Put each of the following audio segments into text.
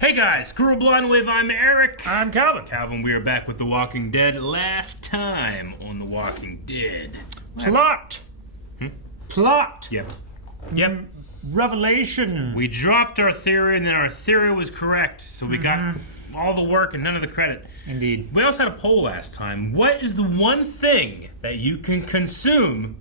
Hey guys, Crew Blind Wave, I'm Eric. I'm Calvin. Calvin, we are back with The Walking Dead. Last time on The Walking Dead. Plot. Plot. Yep. Revelation. We dropped our theory and then our theory was correct. So we got all the work and none of the credit. Indeed. We also had a poll last time. What is the one thing that you can consume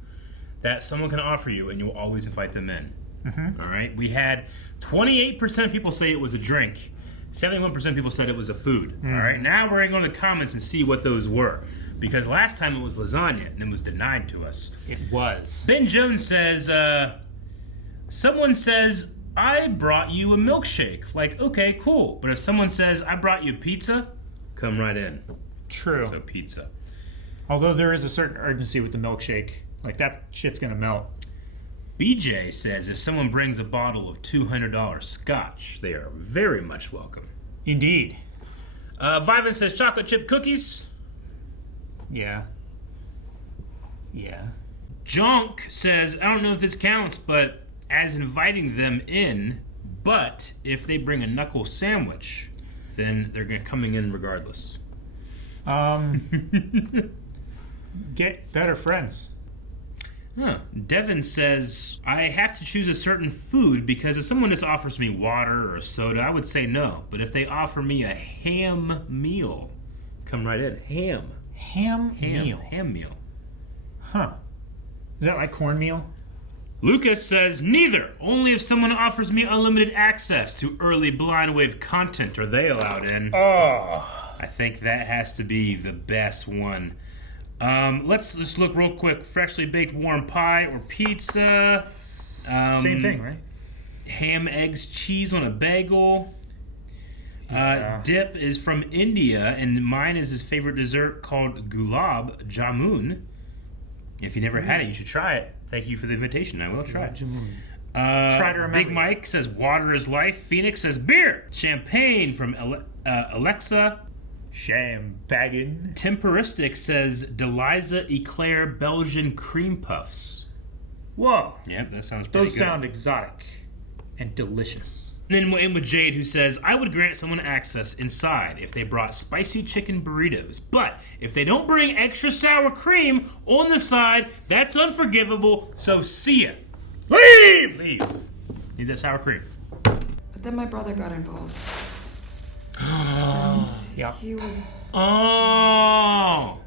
that someone can offer you and you'll always invite them in? All right. We had 28% of people say it was a drink. 71% of people said it was a food. All right. Now we're going to go to the comments and see what those were. Because last time it was lasagna and it was denied to us. It was. Ben Jones says, someone says, I brought you a milkshake. Like, okay, cool. But if someone says, I brought you pizza, come right in. True. So pizza. Although there is a certain urgency with the milkshake. Like, that shit's going to melt. BJ says if someone brings a bottle of $200 scotch, they are very much welcome. Indeed. Vivan says chocolate chip cookies. Yeah. Yeah. Jonk says, I don't know if this counts, but as inviting them in, but if they bring a knuckle sandwich, then they're coming in regardless. Get better friends. Devin says, I have to choose a certain food because if someone just offers me water or a soda, I would say no. But if they offer me a ham meal, come right in. Ham meal. Huh. Is that like cornmeal? Lucas says, neither. Only if someone offers me unlimited access to early Blind Wave content are they allowed in. Oh. I think that has to be the best one. Let's just look real quick. Freshly baked warm pie or pizza. Same thing, right? Ham, eggs, cheese on a bagel. Yeah. Dip is from India, and mine is his favorite dessert called gulab jamun. If you never had it, you should try it. Thank you for the invitation. I will try it. Try to remember. Big Mike says water is life. Phoenix says beer. Champagne from Alexa. Champagne. Temperistic says Deliza Eclair Belgian cream puffs. Whoa. Yep, that sounds pretty Those good. sound exotic and delicious. And then we'll end with Jade, who says, I would grant someone access inside if they brought spicy chicken burritos. But if they don't bring extra sour cream on the side, that's unforgivable, so see ya. Leave! Need that sour cream. But then my brother got involved. And Yeah. he was... Oh!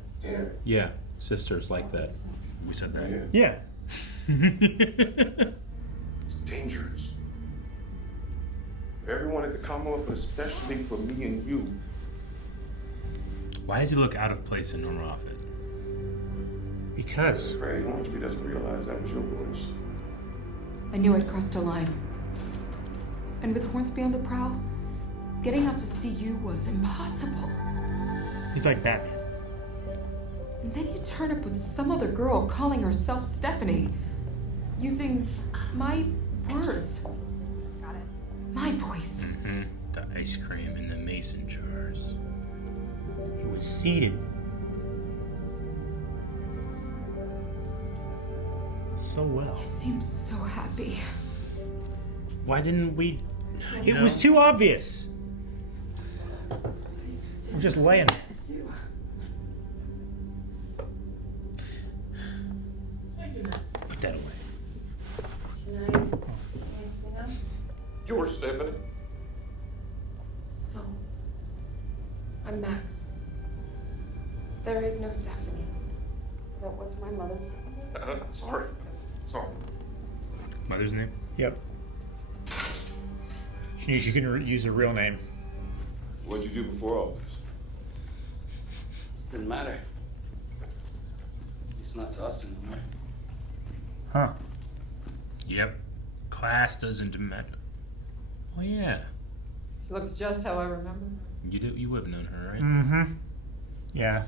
Yeah, sisters like that. We said that. Yeah. It's dangerous. Everyone at the Commonwealth, but especially for me and you. Why does he look out of place in normal outfit? Because. Craig Hornsby doesn't realize that was your voice. I knew I'd crossed a line. And with Hornsby on the prowl, getting out to see you was impossible. He's like Batman. And then you turn up with some other girl calling herself Stephanie, using my words. My voice. The ice cream in the mason jars. He was seated. So well. You seem so happy. Why didn't we... It was too obvious. I'm just laying. Put that away. Anything else? You're Stephanie. No. I'm Max. There is no Stephanie. That was my mother's name. Sorry. Sorry. Mother's name? Yep. She knew she couldn't use her real name. What'd you do before all this? Didn't matter. At least not to us anymore. Huh. Yep. Class doesn't matter. Oh, yeah. She looks just how I remember. You would have known her, right? Mm-hmm. Yeah.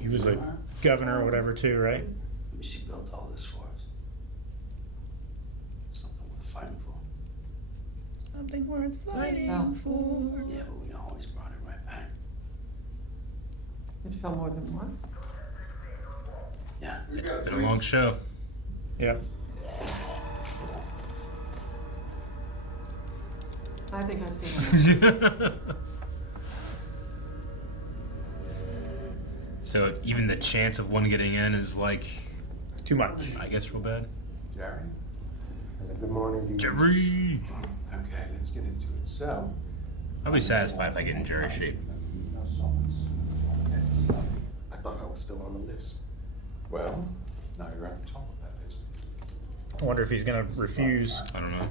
He was a governor or whatever too, right? Maybe she built all this for us. Something worth fighting for. Something worth fighting for. Yeah, but we always brought it right back. It felt more than one. Yeah. It's been a long show. Yep. I think I've seen him. So even the chance of one getting in is like, Too much. I guess, real bad. Jerry? Good morning, dude. Jerry! Okay, let's get into it. So, I'll be satisfied if I get in Jerry shape. I thought I was still on the list. well, now you're at the top of that list. I wonder if he's gonna refuse. I don't know.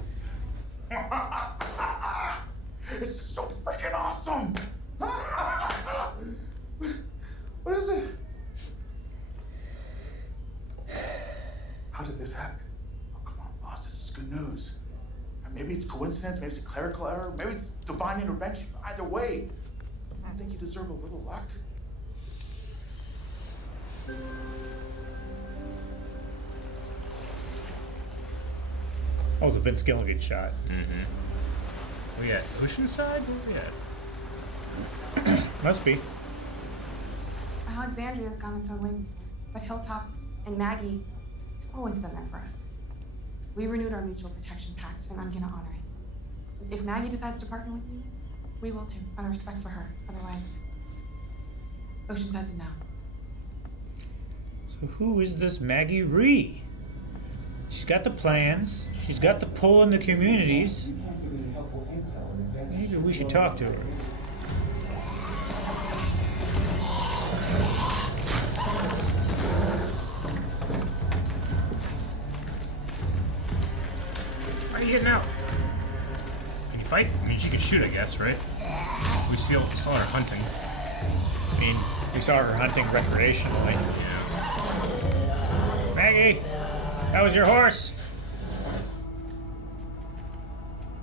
This is so freaking awesome! What is it? How did this happen? Oh, come on, boss, this is good news. Maybe it's coincidence, maybe it's a clerical error, maybe it's divine intervention. Either way, I think you deserve a little luck. That was a Vince Gilligan shot. We at Oceanside? Where we at? Must be. Alexandria's gone its own way before, but Hilltop and Maggie have always been there for us. We renewed our mutual protection pact, and I'm gonna honor it. If Maggie decides to partner with you, we will too, out of respect for her. Otherwise, Oceanside's a no. So who is this Maggie Ree? She's got the plans. She's got the pull in the communities. Maybe we should talk to her. How are you getting out? Can you fight? I mean, she can shoot, I guess, right? We saw her hunting. I mean, we saw her hunting recreationally. Yeah. Maggie, that was your horse.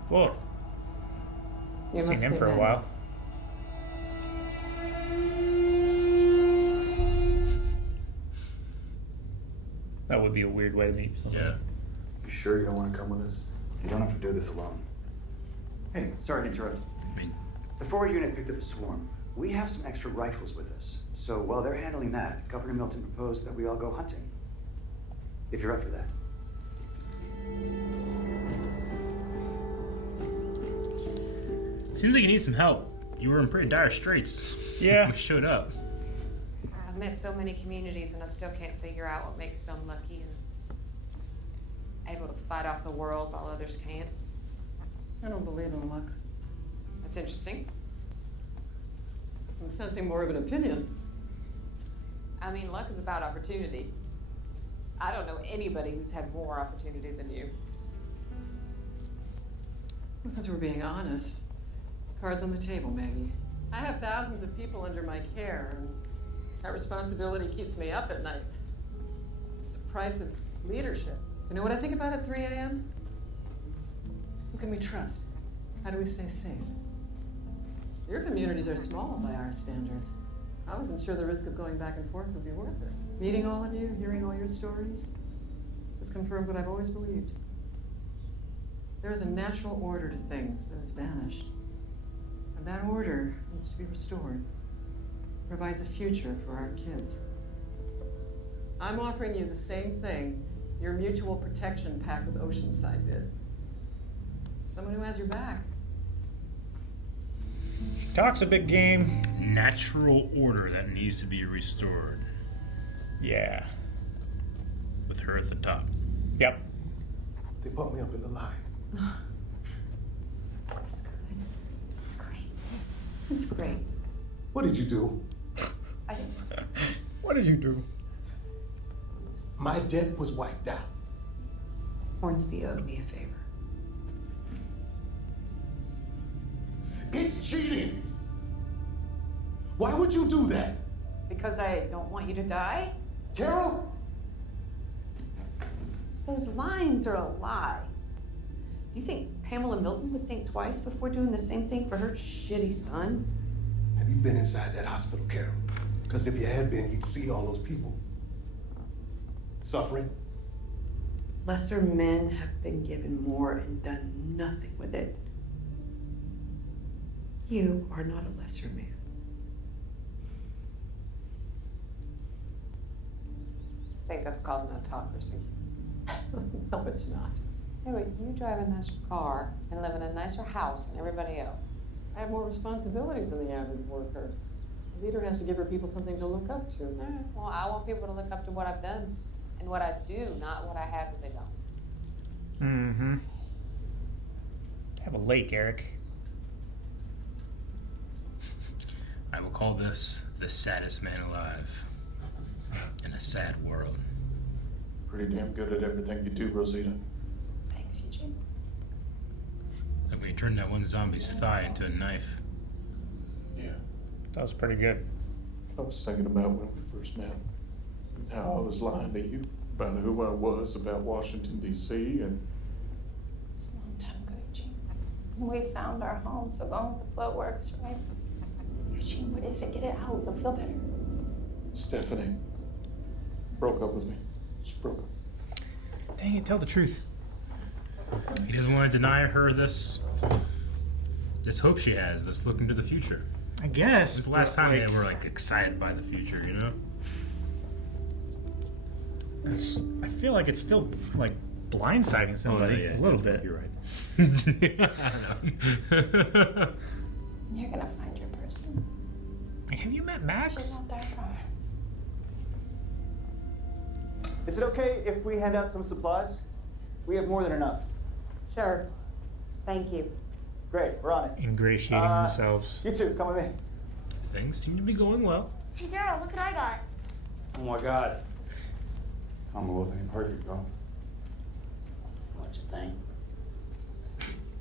Whoa, You seen must him be for a mad. while. That would be a weird way to meet someone. Yeah. You sure you don't want to come with us? You don't have to do this alone. Hey, sorry to interrupt. I mean, The forward unit picked up a swarm. We have some extra rifles with us. So while they're handling that, Governor Milton proposed that we all go hunting. If you're up for that. seems like you need some help. You were in pretty dire straits. Yeah. when we showed up. I've met so many communities and I still can't figure out what makes some lucky and able to fight off the world while others can't. I don't believe in luck. That's interesting. I'm sensing more of an opinion. I mean, luck is about opportunity. I don't know anybody who's had more opportunity than you. Since we're being honest, cards on the table, Maggie. I have thousands of people under my care, and that responsibility keeps me up at night. It's the price of leadership. You know what I think about at 3 a.m.? Who can we trust? How do we stay safe? Your communities are small by our standards. I wasn't sure the risk of going back and forth would be worth it. Meeting all of you, hearing all your stories, has confirmed what I've always believed. There is a natural order to things that has vanished. And that order needs to be restored. It provides a future for our kids. I'm offering you the same thing your mutual protection pact with Oceanside did. Someone who has your back. She talks a big game. Natural order that needs to be restored. Yeah. With her at the top. Yep. They put me up in the line. It's good. It's great. It's great. What did you do? I What did you do? My debt was wiped out. Hornsby owed me a favor. It's cheating. Why would you do that? Because I don't want you to die? Carol? Those lines are a lie. Do you think Pamela Milton would think twice before doing the same thing for her shitty son? Have you been inside that hospital, Carol? Because if you had been, you'd see all those people suffering. Lesser men have been given more and done nothing with it. You are not a lesser man. I think that's called an autocracy. No, it's not. Yeah, but you drive a nicer car and live in a nicer house than everybody else. I have more responsibilities than the average worker. A leader has to give her people something to look up to. Well, I want people to look up to what I've done and what I do, not what I have that they don't. Mm-hmm. Have a lake, Eric. I will call this the saddest man alive in a sad world. Pretty damn good at everything you do, Rosita. Thanks, Eugene. Like when you turned that one zombie's thigh into a knife. Yeah. That was pretty good. I was thinking about when we first met, and how I was lying to you about who I was, about Washington, D.C., and It's a long time ago, Eugene. We found our home, so going with the flow works, right? Eugene, what is it? Get it out. You'll feel better. Stephanie broke up with me. She broke up. Dang it, tell the truth. He doesn't want to deny her this hope she has, this looking to the future. I guess. It was the last time they were like excited by the future, you know? I feel like it's still like blindsiding somebody a little bit. You're right. I don't know. You're gonna find your person. Like, have you met She's Max? not there, I promise. Is it okay if we hand out some supplies? We have more than enough. Sure. Thank you. Great, we're on it. Ingratiating themselves. You too, come with me. Things seem to be going well. Hey, Daryl, look what I got. Oh my God. Commonwealth ain't perfect, bro. What you think?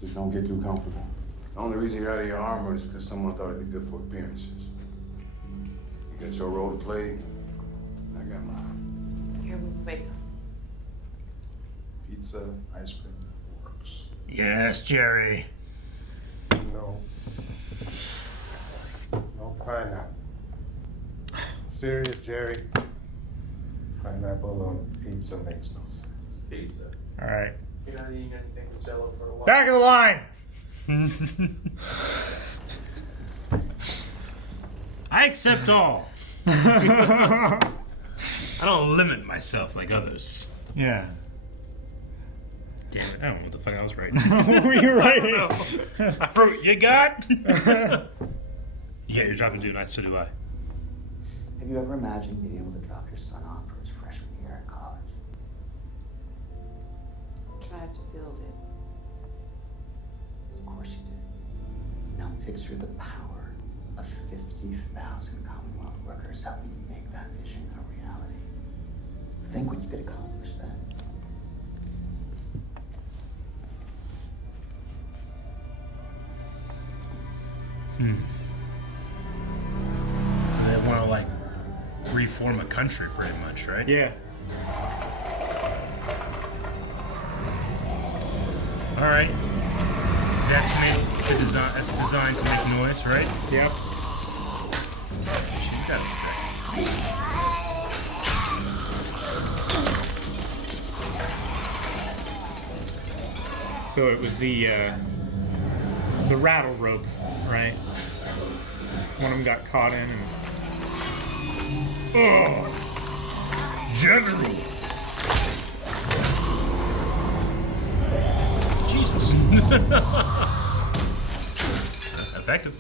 Just don't get too comfortable. The only reason you're out of your armor is because someone thought it'd be good for appearances. You got your role to play, I got mine. Here we wait. Pizza, ice cream, works. Yes, Jerry. No. No pineapple. Serious, Jerry. Pineapple on pizza makes no sense. Pizza. All right. You're not eating anything with Jello for a while. Back of the line. I accept all. I don't limit myself like others. Yeah. Damn it, I don't know what the fuck I was writing. What were you writing? I wrote, you got? Yeah, you're dropping due, and so do I. Have you ever imagined being able to drop your son off for his freshman year in college? Tried to build it. Of course you did. Now picture the power of 50,000 Commonwealth workers helping you make that vision a reality. Think what you could accomplish then. So they want to, like, reform a country pretty much, right? Yeah. All right. That's designed to make noise, right? Yep. She's got a stick. So it was the rattle rope, right? One of them got caught in and... Oh! General! Jesus. Effective.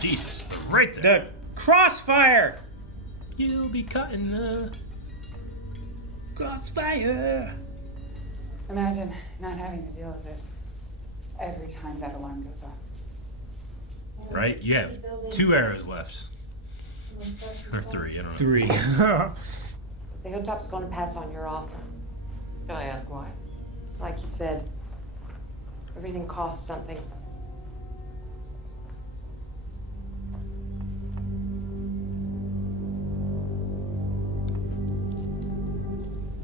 Jesus, they're right there. The crossfire! You'll be caught in the crossfire. Imagine not having to deal with this every time that alarm goes off. Right? You have 2 arrows left. Or 3, I don't know. 3. The Hilltop's going to pass on your offer. Can I ask why? It's like you said, everything costs something.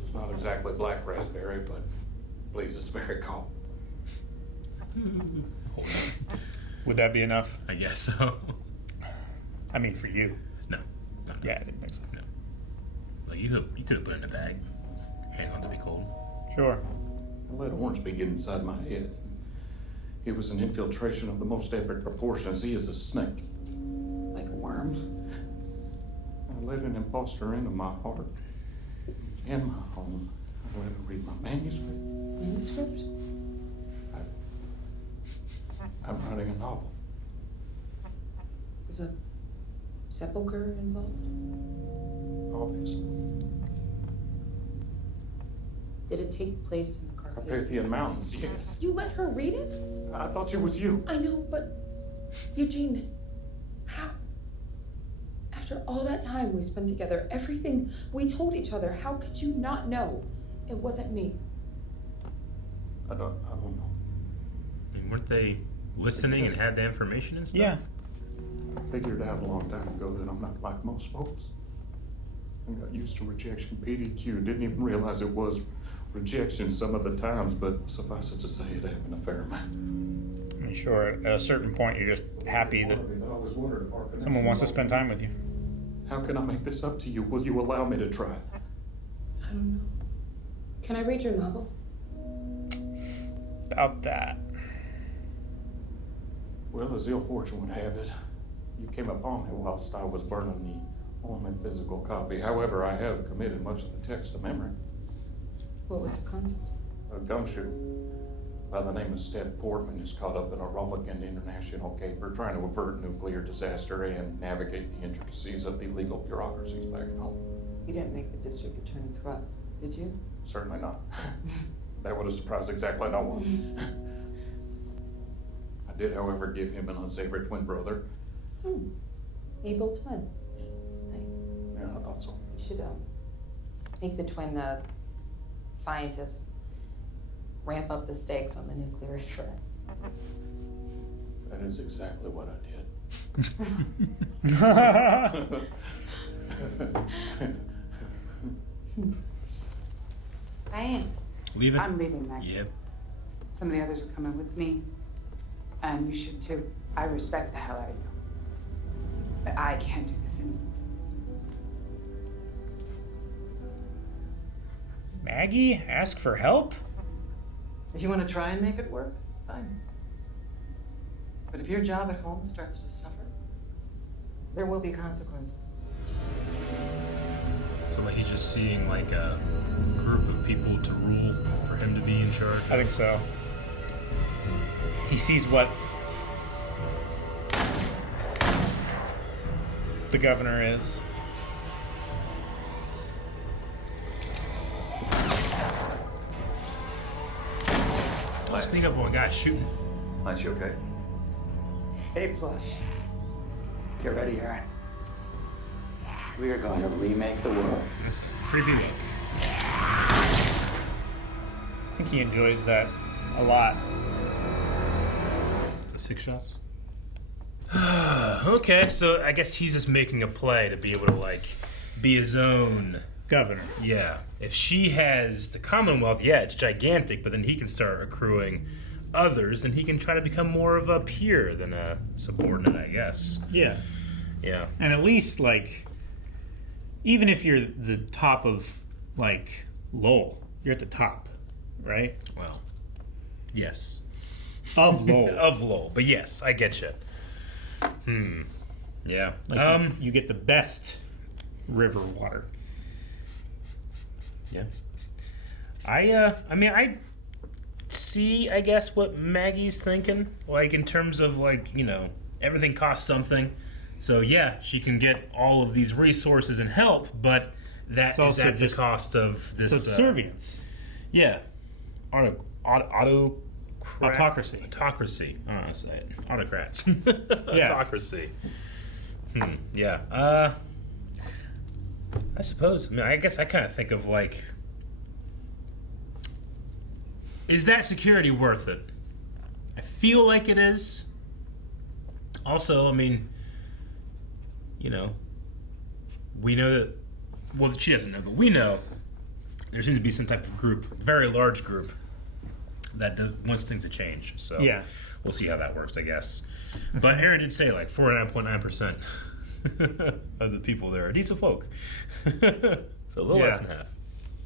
It's not exactly black raspberry, but please, it's very cold. Would that be enough? I guess so. I mean, for you. No. Yeah, I didn't think so. No. Like, you could have put it in a bag. Hang on to be cold. Sure. I let Hornsby get inside my head. It was an infiltration of the most epic proportions. He is a snake. Like a worm? let an imposter into my heart and my home. I let her read my manuscript. Manuscript? I'm writing a novel. Is a sepulcher involved? Obviously. Did it take place in the Carpathian? Carpathian Mountains, yes. You let her read it? I thought it was you. I know, but Eugene, how? After all that time we spent together, everything we told each other, how could you not know it wasn't me? I don't know. I mean, weren't they listening and had the information and stuff? Yeah. I figured out a long time ago that I'm not like most folks. I got used to rejection, PDQ. Didn't even realize it was rejection some of the times, but suffice it to say, it happened a fair amount. I mean, sure, at a certain point, you're just happy that someone wants to spend time with you. How can I make this up to you? Will you allow me to try? I don't know. Can I read your novel? About that. Well, as ill fortune would have it, you came upon me whilst I was burning the only physical copy. However, I have committed much of the text to memory. What was the concept? A gumshoe by the name of Steph Portman is caught up in a rollicking international caper trying to avert nuclear disaster and navigate the intricacies of the legal bureaucracies back at home. You didn't make the district attorney corrupt, did you? Certainly not. That would have surprised exactly no one. I did, however, give him an unsavory twin brother. Evil twin. Nice. Yeah, I thought so. You should make the twin scientists ramp up the stakes on the nuclear threat. That is exactly what I did. Diane. Leaving? I'm leaving, Maggie. Yep. Some of the others are coming with me. And you should too. I respect the hell out of you. But I can't do this anymore. Maggie, ask for help? If you want to try and make it work, fine. But if your job at home starts to suffer, there will be consequences. So like he's just seeing like a group of people to rule for him to be in charge? I think so. He sees what the governor is. Don't sneak up on a guy shooting. Aren't you okay? A+. Get ready, Aaron. We are going to remake the world. That's a creepy look. I think he enjoys that a lot. The 6 shots? Okay, so I guess he's just making a play to be able to, like, be his own governor. Yeah. If she has the Commonwealth, yeah, it's gigantic, but then he can start accruing others, and he can try to become more of a peer than a subordinate, I guess. Yeah. Yeah. And at least, like, even if you're the top of, like, Lowell, you're at the top, right? Well, yes. Of Lowell. Of Lowell, but yes, I get you. Yeah. Like you get the best river water. Yeah. I mean, I see, I guess, what Maggie's thinking. Like, in terms of, like, you know, everything costs something. So, yeah, she can get all of these resources and help, but that is at the cost of this... subservience. Yeah. Autocracy. Autocracy. I don't know how to say it. Autocrats. Yeah. Autocracy. Yeah. I suppose. I mean, I guess I kind of think of, like... Is that security worth it? I feel like it is. Also, I mean... You know, we know that, well, she doesn't know, but we know there seems to be some type of group, very large group, that wants things to change. So yeah, we'll see how that works, I guess. But Aaron did say like 49.9% of the people there are decent folk. So a little less than half.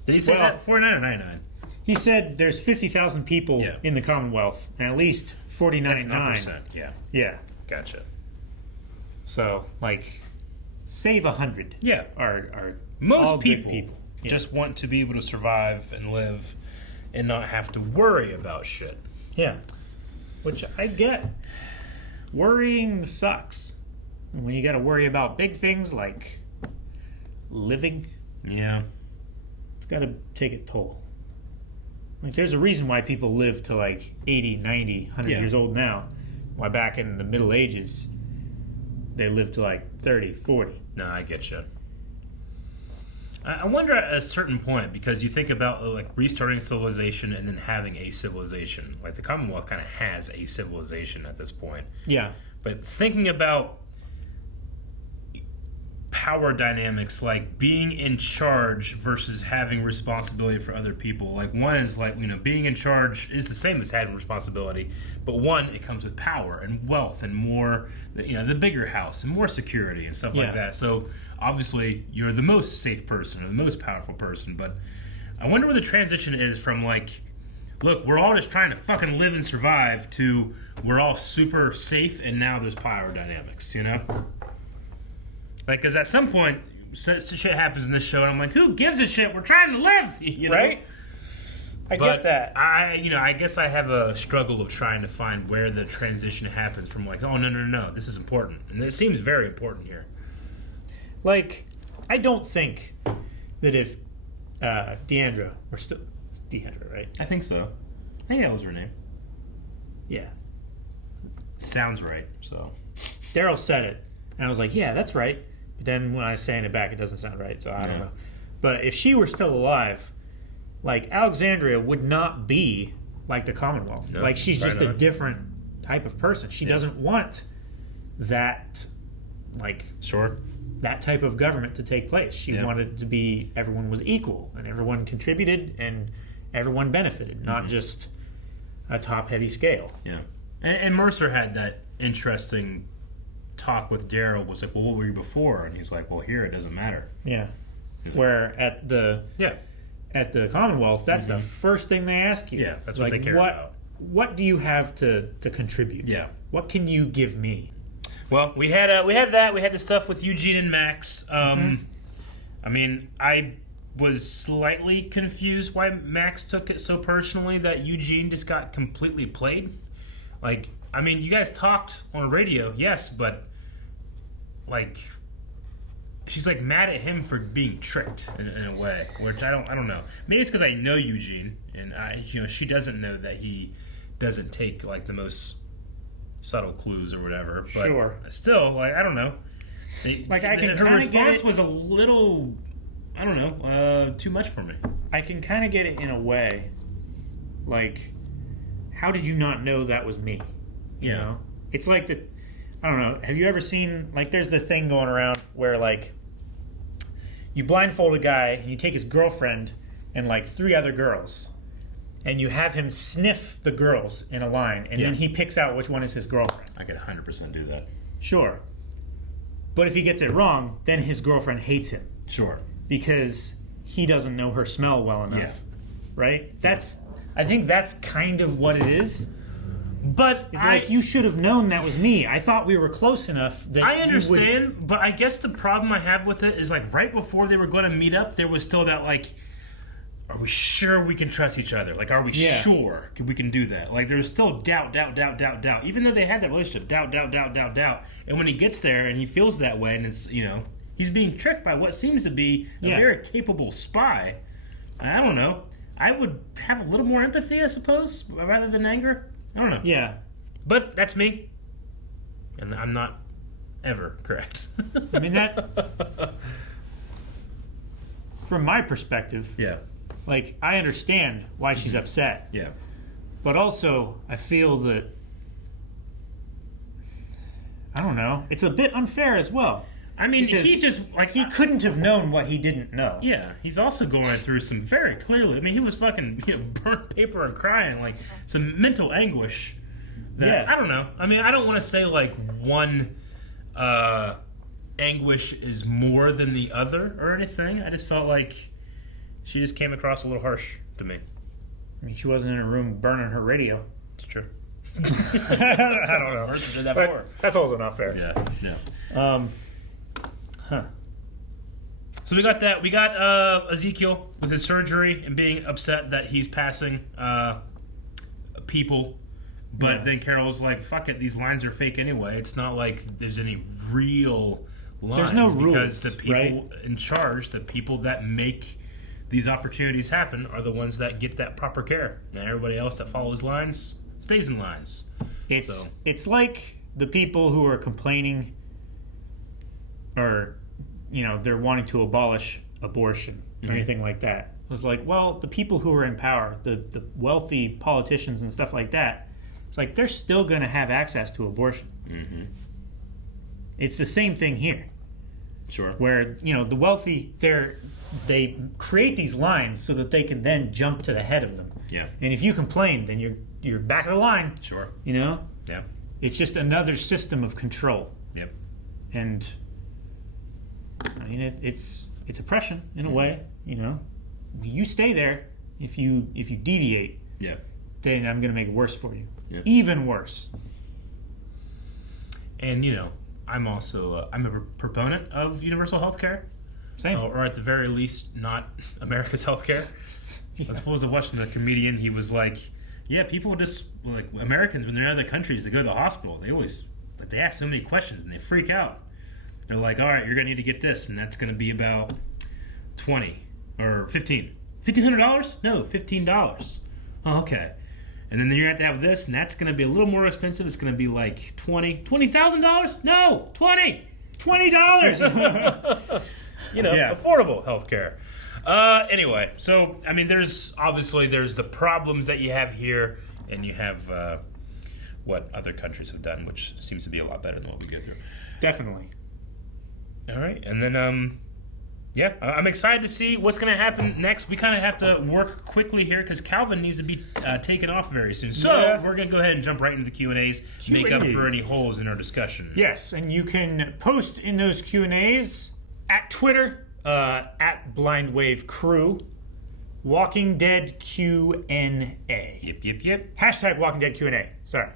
Did he say that? 49 or 99? He said there's 50,000 people in the Commonwealth, and at least 49.9%. Yeah. Yeah. Gotcha. So, like, save 100. Yeah. Are Most all good people, Yeah. just want to be able to survive and live and not have to worry about shit. Yeah. Which I get. Worrying sucks. And when you got to worry about big things like living, Yeah. it's got to take a toll. Like, there's a reason why people live to like 80, 90, 100 Yeah. years old now. Why back in the Middle Ages, they lived to like 30, 40. No, I get you. I wonder at a certain point, because you think about like restarting civilization and then having a civilization. Like the Commonwealth kind of has a civilization at this point. Yeah. But thinking about power dynamics, like being in charge versus having responsibility for other people. Like one is like, being in charge is the same as having responsibility, but one, it comes with power and wealth and more, the bigger house and more security and stuff like that. So obviously you're the most safe person or the most powerful person, but I wonder where the transition is from like, look, we're all just trying to fucking live and survive to we're all super safe and now there's power dynamics, Like, because at some point, shit happens in this show, and I'm like, who gives a shit? We're trying to live, Right? I get that. I guess I have a struggle of trying to find where the transition happens from like, oh, no, this is important. And it seems very important here. Like, I don't think that if Deandra, or still, it's Deandra, right? I think so. I think that was her name. Yeah. Sounds right, so. Daryl said it, and I was like, yeah, that's right. But then when I was saying it back, it doesn't sound right, so I don't know. But if she were still alive, like, Alexandria would not be like the Commonwealth. No, like, she's just a not. different type of person. She doesn't want that, like, that type of government to take place. She wanted to be, everyone was equal, and everyone contributed, and everyone benefited, not just a top-heavy scale. Yeah. And Mercer had that interesting talk with Daryl, was like, well, what were you before? And he's like, well, here it doesn't matter. Yeah. Where at the Commonwealth, that's the first thing they ask you. Yeah, that's what they care about. What do you have to contribute? Yeah. What can you give me? Well, we had that. We had the stuff with Eugene and Max. I mean, I was slightly confused why Max took it so personally that Eugene just got completely played. Like, I mean, you guys talked on radio, yes, but like, she's like mad at him for being tricked in a way, which I don't know. Maybe it's because I know Eugene, and she doesn't know that he doesn't take like the most subtle clues or whatever. But still, like, I don't know. Her response was a little, I don't know, too much for me. I can kind of get it in a way. Like, how did you not know that was me? You know? It's like the, I don't know, have you ever seen, like, there's the thing going around where, like, you blindfold a guy and you take his girlfriend and, like, 3 other girls, and you have him sniff the girls in a line, and then he picks out which one is his girlfriend. I could 100% do that. Sure. But if he gets it wrong, then his girlfriend hates him. Sure. Because he doesn't know her smell well enough. Yeah. Right? I think that's kind of what it is. But it's like, you should have known that was me. I thought we were close enough that I understand, but I guess the problem I have with it is, like, right before they were going to meet up, there was still that, like, are we sure we can trust each other? Like, are we sure we can do that? Like, there's still doubt. Even though they had that relationship, doubt. And when he gets there and he feels that way, and it's, he's being tricked by what seems to be a very capable spy. I don't know. I would have a little more empathy, I suppose, rather than anger. I don't know. Yeah. But that's me. And I'm not ever correct. I mean, that, from my perspective, like, I understand why she's upset. Yeah. But also, I feel that, I don't know, it's a bit unfair as well. I mean, he couldn't have known what he didn't know. Yeah, he's also going through some very clearly. I mean, he was fucking burnt paper and crying, like some mental anguish. That, I don't know. I mean, I don't want to say like one anguish is more than the other or anything. I just felt like she just came across a little harsh to me. I mean, she wasn't in a room burning her radio. It's true. I don't know. Mercer did that for her. That's also not fair. Yeah. Huh. So we got that. We got Ezekiel with his surgery and being upset that he's passing people. But then Carol's like, fuck it, these lines are fake anyway. It's not like there's any real lines. There's no rules, because the people right? in charge, the people that make these opportunities happen are the ones that get that proper care. And everybody else that follows lines stays in lines. It's like the people who are complaining or, they're wanting to abolish abortion or anything like that. It was like, well, the people who are in power, the wealthy politicians and stuff like that, it's like they're still going to have access to abortion. Mm-hmm. It's the same thing here. Sure. Where, the wealthy, they create these lines so that they can then jump to the head of them. Yeah. And if you complain, then you're back of the line. Sure. Yeah. It's just another system of control. Yep. And I mean it's oppression in a way, You stay there. If you deviate, then I'm gonna make it worse for you. Yeah. Even worse. And I'm also I'm a proponent of universal health care. Same. Or at the very least, not America's health care. I suppose I was watching a comedian. He was like, "Yeah, people just like Americans when they're in other countries, they go to the hospital. They ask so many questions and they freak out. They're like, all right, you're gonna need to get this, and that's gonna be about $20 or $1,500. No, $15. Oh, okay. And then you're gonna have to have this, and that's gonna be a little more expensive. It's gonna be like $20,000. No, $20. Affordable healthcare. Anyway, so I mean, there's the problems that you have here, and you have what other countries have done, which seems to be a lot better than what we go through. Definitely. All right, and then I'm excited to see what's going to happen next. We kind of have to work quickly here because Calvin needs to be taken off very soon. So we're going to go ahead and jump right into the Q&As, make up for any holes in our discussion. Yes, and you can post in those Q&As at Twitter, at Blindwave Crew, Walking Dead Q&A. Yep. Hashtag Walking Dead Q&A. Sorry,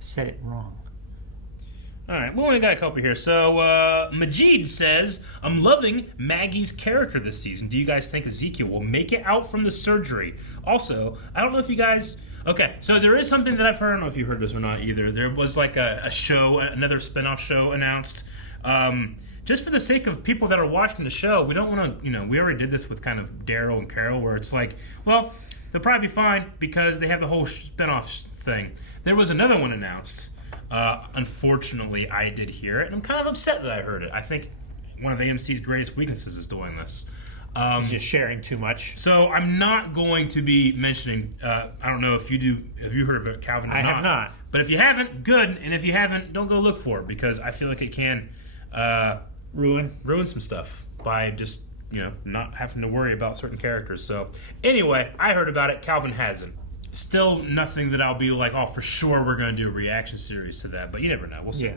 said it wrong. All right, we only got a couple here. So Majid says, I'm loving Maggie's character this season. Do you guys think Ezekiel will make it out from the surgery? Also, I don't know if you guys... Okay, so there is something that I've heard. I don't know if you heard this or not either. There was like a show, another spinoff show announced. Just for the sake of people that are watching the show, we don't want to, we already did this with kind of Daryl and Carol, where it's like, well, they'll probably be fine because they have the whole spinoff thing. There was another one announced. Unfortunately, I did hear it, and I'm kind of upset that I heard it. I think one of AMC's greatest weaknesses is doing this. Just sharing too much. So I'm not going to be mentioning, I don't know if you do, have you heard of it, Calvin, or I have not. But if you haven't, good, and if you haven't, don't go look for it, because I feel like it can ruin some stuff by just, not having to worry about certain characters. So anyway, I heard about it, Calvin hasn't. Still nothing that I'll be like, oh, for sure we're going to do a reaction series to that, but you never know. We'll see.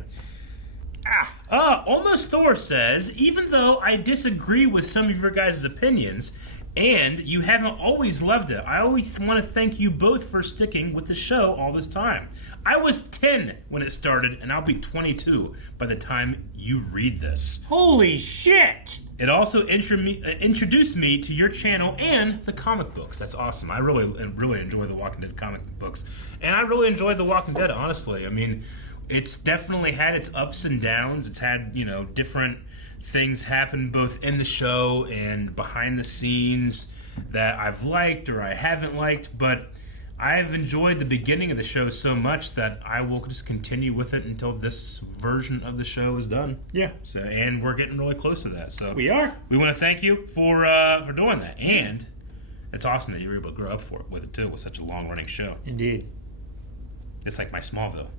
Almost Thor says, even though I disagree with some of your guys' opinions, and you haven't always loved it, I always want to thank you both for sticking with the show all this time. I was 10 when it started, and I'll be 22 by the time you read this. Holy shit! It also introduced me to your channel and the comic books. That's awesome. I really enjoy the Walking Dead comic books. And I really enjoyed The Walking Dead, honestly. I mean, it's definitely had its ups and downs. It's had, different things happen both in the show and behind the scenes that I've liked or I haven't liked. But I've enjoyed the beginning of the show so much that I will just continue with it until this version of the show is done. Yeah. So, and we're getting really close to that. So we are. We want to thank you for doing that, and it's awesome that you were able to grow up with it too, with such a long running show. Indeed. It's like my Smallville.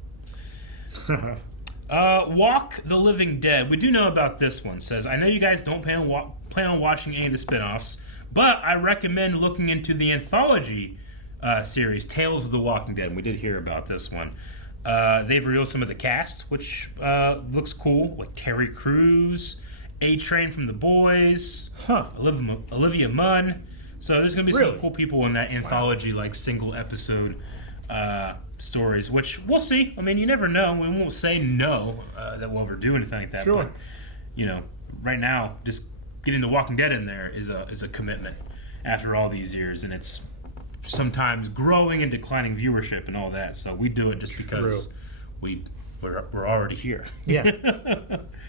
Walk the Living Dead. We do know about this one. Says, I know you guys don't plan on watching any of the spinoffs, but I recommend looking into the anthology series, Tales of the Walking Dead. And we did hear about this one. They've revealed some of the cast, which looks cool, like Terry Crews, A-Train from The Boys, Olivia Munn. So there's going to be some cool people in that anthology, like single episode stories, which we'll see. I mean, you never know. We won't say no that we'll ever do anything like that. Sure. But, right now, just getting The Walking Dead in there is a commitment after all these years, and it's sometimes growing and declining viewership and all that. So we do it just because we're already here. Yeah.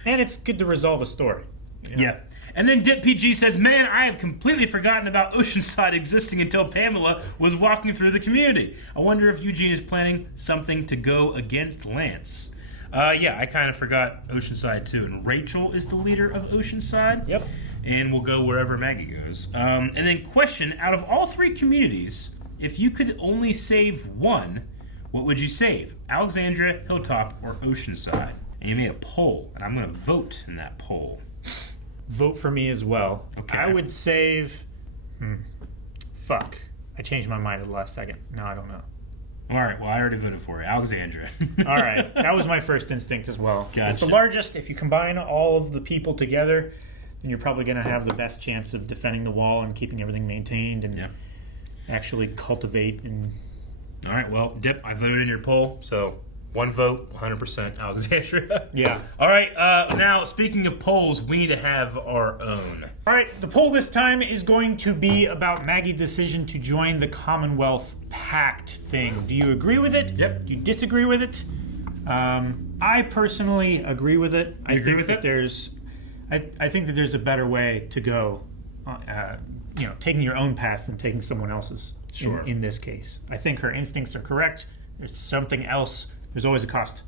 And it's good to resolve a story. You know? Yeah. And then Dip PG says, man, I have completely forgotten about Oceanside existing until Pamela was walking through the community. I wonder if Eugene is planning something to go against Lance. Yeah, I kind of forgot Oceanside too. And Rachel is the leader of Oceanside. Yep. And we'll go wherever Maggie goes. And then question, out of all three communities, if you could only save one, what would you save? Alexandria, Hilltop, or Oceanside? And you made a poll, and I'm going to vote in that poll. Vote for me as well. Okay. I would save... Fuck. I changed my mind at the last second. No, I don't know. All right, well, I already voted for it. Alexandria. All right. That was my first instinct as well. Gotcha. It's the largest. If you combine all of the people together, then you're probably going to have the best chance of defending the wall and keeping everything maintained and actually cultivate and... All right, well, Dip, I voted in your poll, so... One vote, 100% Alexandria. Yeah. All right, now, speaking of polls, we need to have our own. All right, the poll this time is going to be about Maggie's decision to join the Commonwealth Pact thing. Do you agree with it? Yep. Do you disagree with it? I personally agree with it. You agree with it? I think that there's a better way to go, taking your own path than taking someone else's. Sure. In this case. I think her instincts are correct. There's something else. There's always a cost.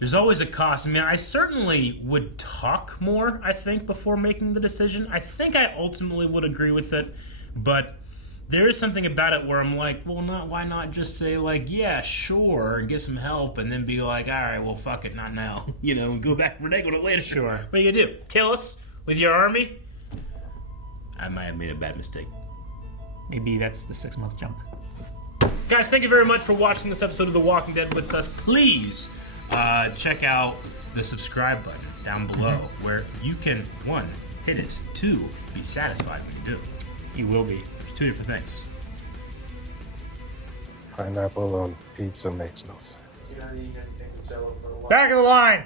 There's always a cost. I mean, I certainly would talk more, I think, before making the decision. I think I ultimately would agree with it, but there is something about it where I'm like, well, why not just say, like, yeah, sure, and get some help, and then be like, all right, well, fuck it, not now. Go back to Renee later. Sure. What are you going to do? Kill us with your army? I might have made a bad mistake. Maybe that's the 6-month jump. Guys, thank you very much for watching this episode of The Walking Dead with us. Please check out the subscribe button down below where you can, 1, hit it, 2, be satisfied when you do. You will be. There's 2 different things. Pineapple on pizza makes no sense. You're not eating anything with Jello for a while. Back of the line!